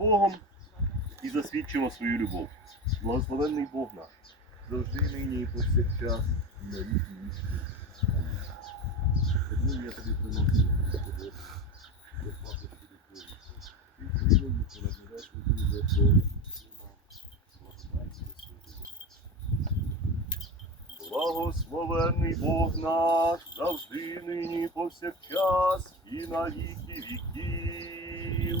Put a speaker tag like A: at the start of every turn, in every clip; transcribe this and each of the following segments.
A: Богом і засвідчимо свою любов. Благословенний Бог наш, завжди нині і повсякчас, і на віки вічні. Тому я тобі приношу, Господи, до папочки любові. І прийому понадивеш мені для того, Благословенний Бог наш, завжди нині повсякчас, і на віки віків.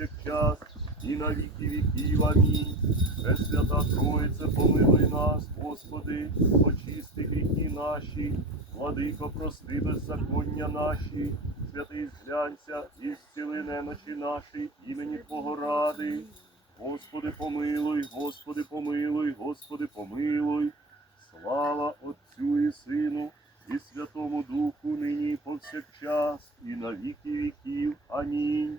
A: повсякчас, і на віки віків. Амінь. Пресвята Троїце, помилуй нас, Господи, очисти гріхи наші, владико, прости беззаконня наші, святий зглянься і зціли немочі наші, імені Твого ради. Господи, помилуй, Господи, помилуй, Господи, помилуй. Слава Отцю і Сину, і Святому Духу, нині повсякчас, і на віки віків. Амінь.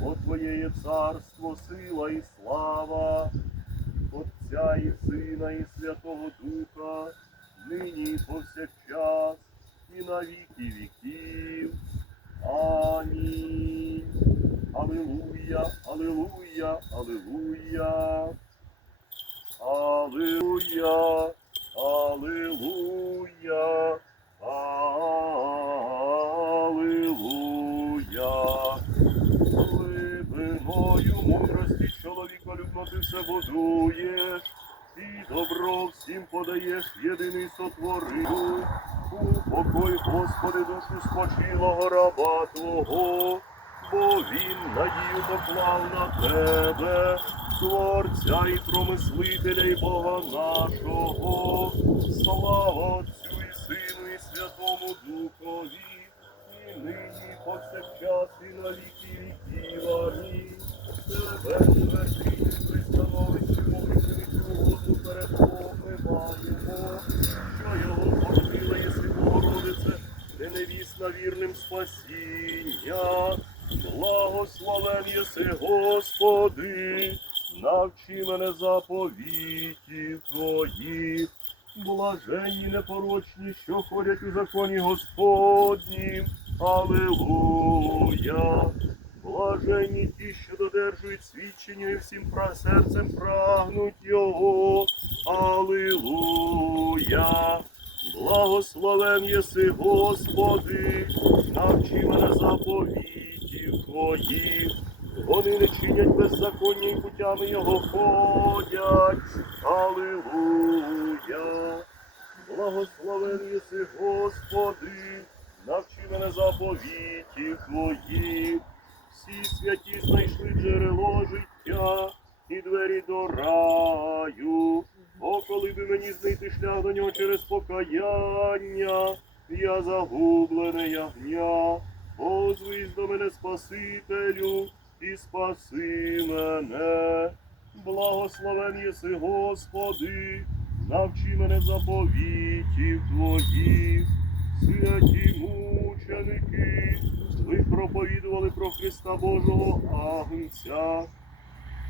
A: Бо Твоє є царство, сила і слава, Отця і Сина, і Святого Духа, нині і повсякчас, і на віки віків. Амінь. Алілуя, алілуя, алілуя. Алілуя, ти все будуєш, і добро всім подаєш, єдиний сотворив. Упокой, Господи, душу спочилого раба Твого, бо він надію поклав на Тебе, Творця і промислителя і Бога нашого. Слава Отцю і Сину, і Святому Духові, і нині, і повсякчас, і на віки віків. Амінь. Вірним спасіння. Благословен єси, Господи, навчи мене заповітів Твоїх. Блаженні непорочні, що ходять у законі Господнім. Аллилуйя. Блаженні ті, що додержують свідчення і всім серцем прагнуть його. Аллилуйя. Благословен єси, Господи, навчи мене заповітів Твоїх. Вони не чинять беззаконня і путями його ходять. Аллилуйя. Благословен єси, Господи, навчи мене заповітів Твоїх. Всі святі знайшли джерело життя і двері до раю. О, коли би мені знайти шлях до нього через покаяння, я загублене ягня, озвись до мене Спасителю, і спаси мене. Благословен єси, Господи, навчи мене заповітів Твоїх, святі мученики, ви проповідували про Христа Божого Агнця,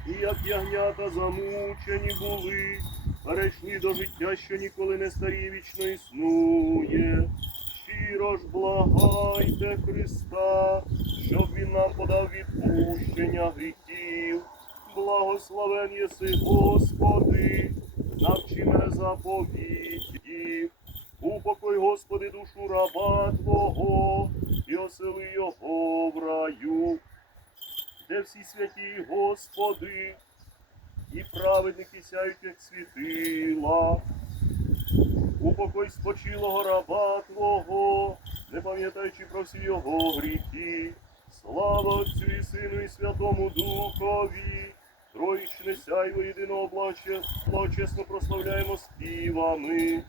A: і як ягнята замучені були, перейшли до життя, що ніколи не старіє вічно існує. Щиро ж благайте Христа, щоб Він нам подав відпущення гріхів. Благословен єси, Господи, навчи мене заповіті. Упокой, Господи, душу раба Твого, і осели його в раю, де всі святі Господи, і праведники сяють, як світила. Упокой спочилого раба Твого, не пам'ятаючи про всі його гріхи. Слава Отцю і Сину і Святому Духові, Троїчне сяйво єдиного благоче- благочесно прославляємо співами.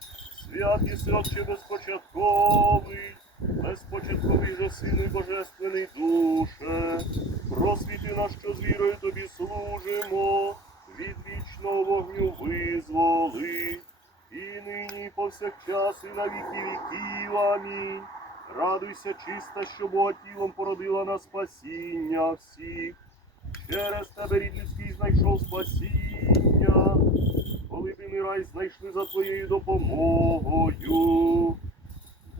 A: Святий Отче безпочатковий, безпочатковий і Божественний Душе, просвіти нас, що з вірою тобі служимо, від вічного вогню визволи, і нині, повсякчас, і на віки віків. Амінь. Радуйся, чиста, що Бога тілом породила на спасіння всіх. Через тебе рід людський знайшов спасіння, коли ти ми рай знайшли за твоєю допомогою.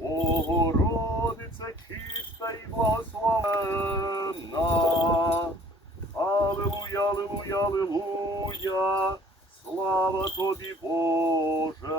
A: Богородице чиста і благословенна. Аллилуйя, аллилуйя, аллилуйя. Слава тобі, Боже.